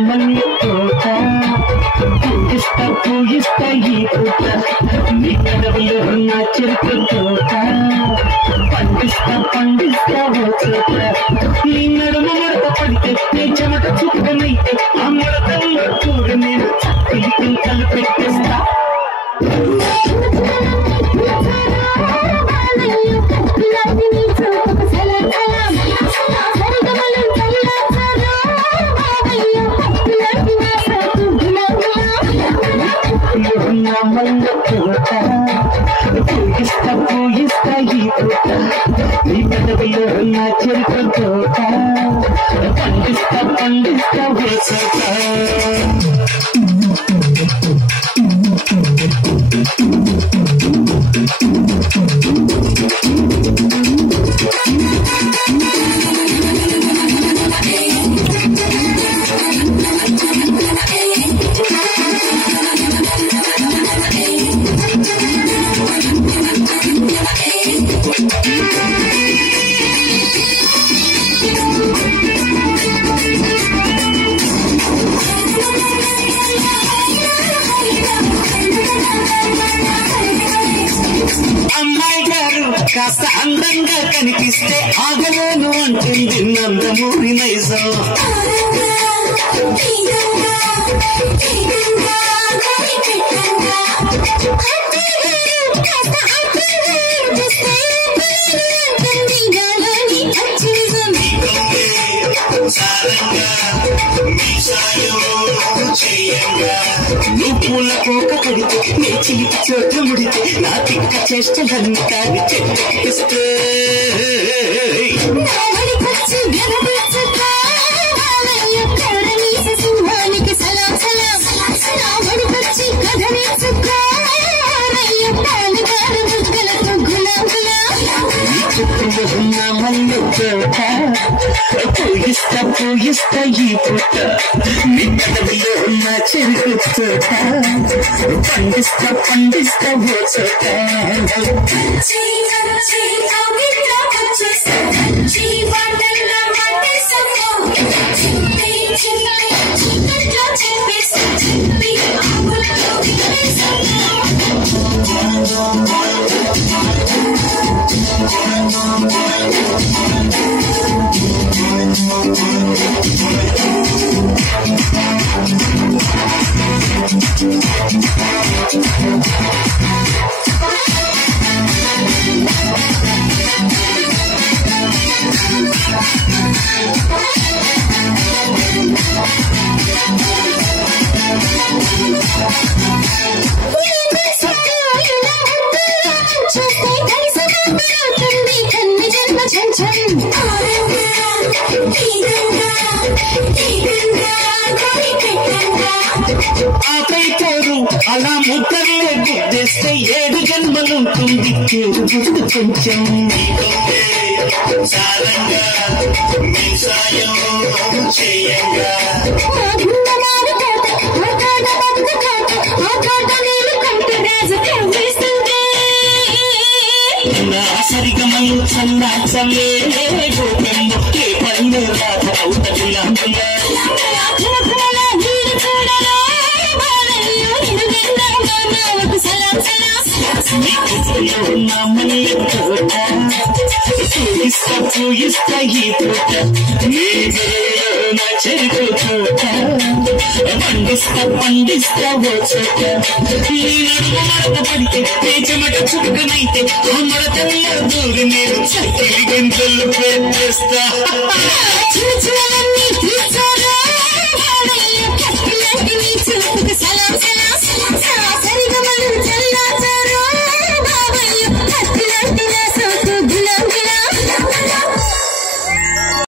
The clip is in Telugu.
మల్లె తోట పూయిస్తా ఈ పూట నీ కడవలో నా చెరుకు తోట పండిస్తా ఓ చోట నీ నడుమ మడత పడితే నీ చెమట చుక్కనైతే ఆ మడతల్లో చూడు నేను చక్కలికి కలిపెట్టేస్తా మల్లె తోట పూయిస్తా ఈ పూట నీ పెదవిలో నా చెరుకు తోట పండిస్తా ఓ చోట అమ్మాయి గారు కాస్త అందంగా కనిపిస్తే ఆగలేను అంటుంది నందమూరి నైజం నువ్వు పూల పోక పడితే నీ చిలికి చోట ముడితే నా తిక్క చేష్టలన్నీ కాని చెప్తే మల్లె తోట పూయిస్తా ఈ పూట నీ పెదవిలో ఉన్న చెరుకు తోట పండిస్తా ఓ చోట ఆపై పోరు అలా ముద్దర్లే గుద్దేస్తే 7 జన్మలుంటుంది కేరు గుర్తు కొంచెం నా సరిగమలు చల్లాచలే గోపెమ్మ ఏ పల్లె రాధ అవుతలా మల్లె తోట పూయిస్తా ఈ పూట నీ నా చెరుకు తోట పండిస్తా ఓ చోట నీ నడుమ మడత పడితే నీ చెమట చుక్కనైతే ఆ మడతల్లో దూరి నేను చక్కలి గంటలు పెట్టేస్తా